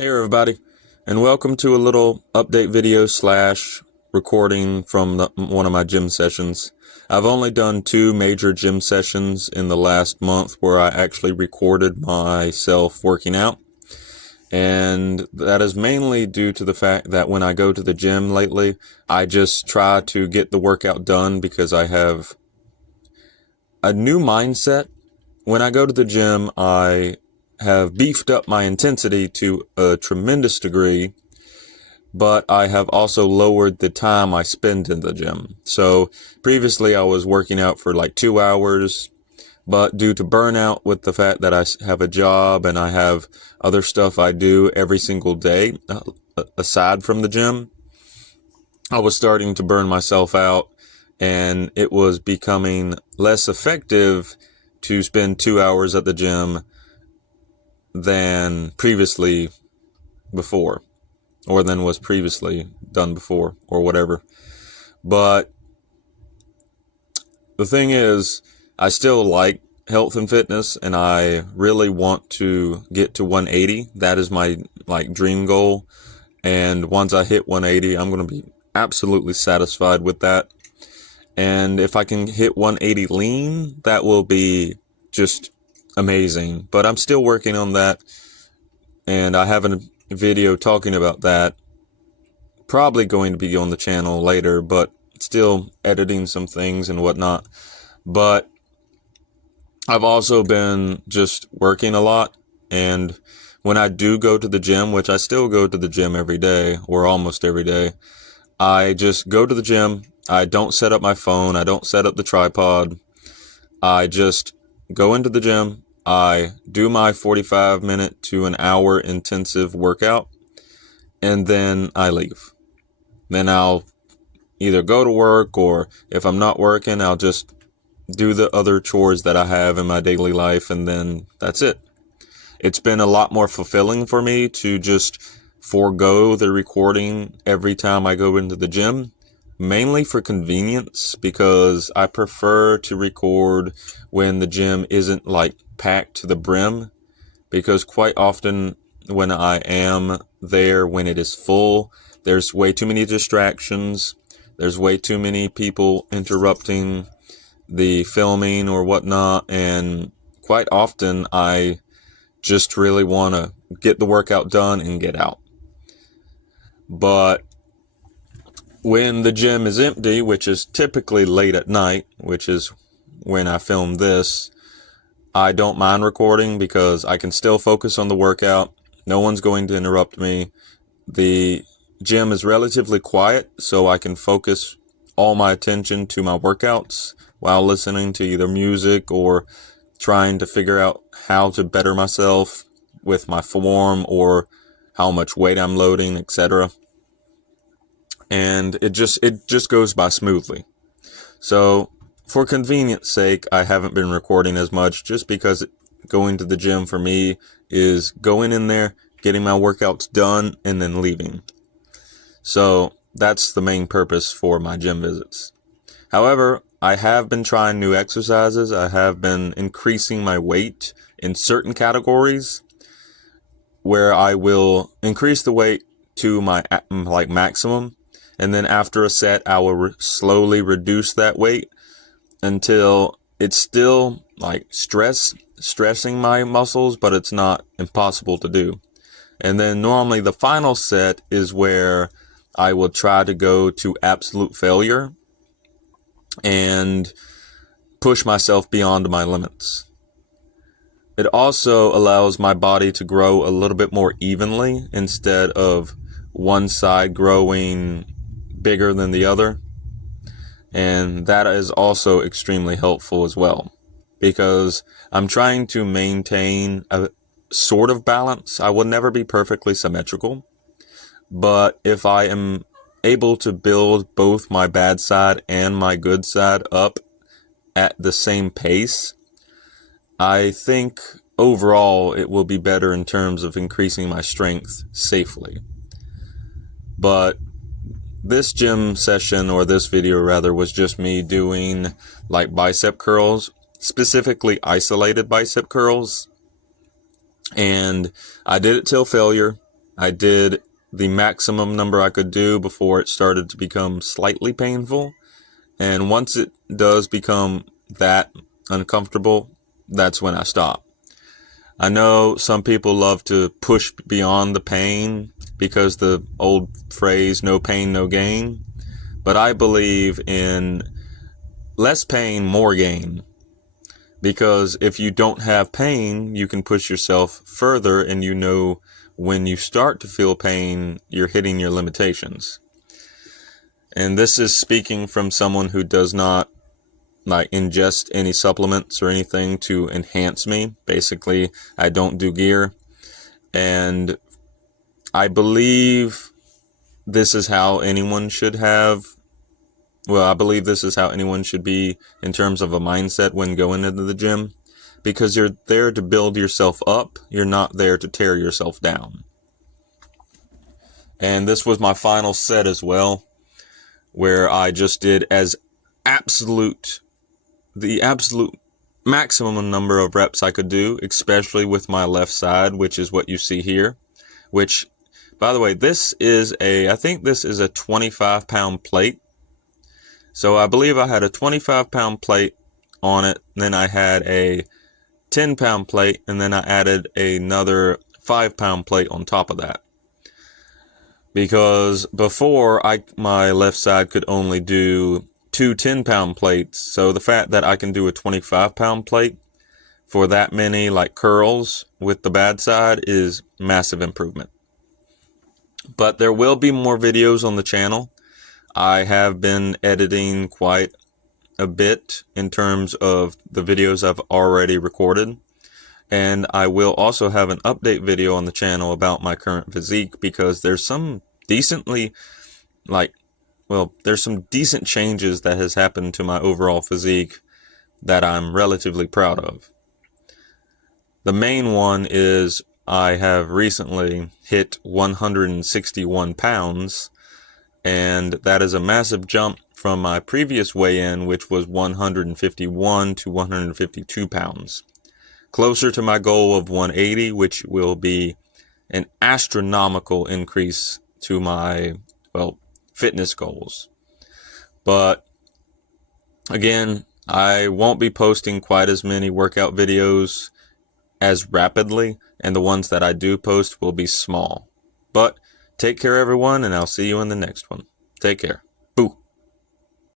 Hey everybody, and welcome to a little update video slash recording from one of my gym sessions. I've only done 2 major gym sessions in the last month where I actually recorded myself working out. And that is mainly due to the fact that when I go to the gym lately, I just try to get the workout done because I have a new mindset. When I go to the gym, I have beefed up my intensity to a tremendous degree, but I have also lowered the time I spend in the gym. So previously I was working out for like 2 hours, but due to burnout with the fact that I have a job and I have other stuff I do every single day, aside from the gym, I was starting to burn myself out, and it was becoming less effective to spend 2 hours at the gym than previously before, or than was previously done before, or whatever. But the thing is, I still like health and fitness, and I really want to get to 180. That is my dream goal. And once I hit 180, I'm going to be absolutely satisfied with that. And if I can hit 180 lean, that will be just amazing. But I'm still working on that, and I have a video talking about that, probably going to be on the channel later, but still editing some things and whatnot. But I've also been just working a lot, and when I do go to the gym, which I still go to the gym every day, or almost every day, I just go to the gym. I don't set up my phone. I don't set up the tripod. I just go into the gym. I do my 45-minute to an hour intensive workout, and then I leave. Then I'll either go to work, or if I'm not working, I'll just do the other chores that I have in my daily life, and then that's it. It's been a lot more fulfilling for me to just forego the recording every time I go into the gym, mainly for convenience, because I prefer to record when the gym isn't packed to the brim, because quite often when I am there, when it is full, there's way too many distractions. There's way too many people interrupting the filming or whatnot, and quite often I just really want to get the workout done and get out. But when the gym is empty, which is typically late at night, which is when I film this, I don't mind recording because I can still focus on the workout. No one's going to interrupt me. The gym is relatively quiet, so I can focus all my attention to my workouts while listening to either music or trying to figure out how to better myself with my form or how much weight I'm loading, etc. And it just goes by smoothly. So for convenience sake, I haven't been recording as much, just because going to the gym for me is going in there, getting my workouts done, and then leaving. So that's the main purpose for my gym visits. However, I have been trying new exercises. I have been increasing my weight in certain categories, where I will increase the weight to my maximum, and then after a set I will slowly reduce that weight until it's still stressing my muscles, but it's not impossible to do. And then normally the final set is where I will try to go to absolute failure and push myself beyond my limits. It also allows my body to grow a little bit more evenly instead of one side growing bigger than the other. And that is also extremely helpful as well, because I'm trying to maintain a sort of balance. I will never be perfectly symmetrical, but if I am able to build both my bad side and my good side up at the same pace, I think overall it will be better in terms of increasing my strength safely. But this gym session, or this video rather, was just me doing bicep curls, specifically isolated bicep curls. And I did it till failure. I did the maximum number I could do before it started to become slightly painful. And once it does become that uncomfortable, that's when I stop. I know some people love to push beyond the pain because the old phrase, no pain, no gain. But I believe in less pain, more gain. Because if you don't have pain, you can push yourself further, and you know when you start to feel pain, you're hitting your limitations. And this is speaking from someone who does not ingest any supplements or anything to enhance me. Basically, I don't do gear. And I believe this is how anyone should have. Well, I believe this is how anyone should be in terms of a mindset when going into the gym, because you're there to build yourself up. You're not there to tear yourself down. And this was my final set as well, where I just did the absolute maximum number of reps I could do, especially with my left side, which is what you see here. Which, by the way, I think this is a 25-pound plate. So I believe I had a 25-pound plate on it, and then I had a 10-pound plate, and then I added another 5-pound plate on top of that. Because before, my left side could only do 2 10-pound plates, so the fact that I can do a 25-pound plate for that many curls with the bad side is massive improvement. But there will be more videos on the channel. I have been editing quite a bit in terms of the videos I've already recorded. And I will also have an update video on the channel about my current physique, because there's some decent changes that has happened to my overall physique that I'm relatively proud of. The main one is I have recently hit 161 pounds. And that is a massive jump from my previous weigh-in, which was 151 to 152 pounds. Closer to my goal of 180, which will be an astronomical increase to my, fitness goals. But again, I won't be posting quite as many workout videos as rapidly, and the ones that I do post will be small. But take care, everyone, and I'll see you in the next one. Take care.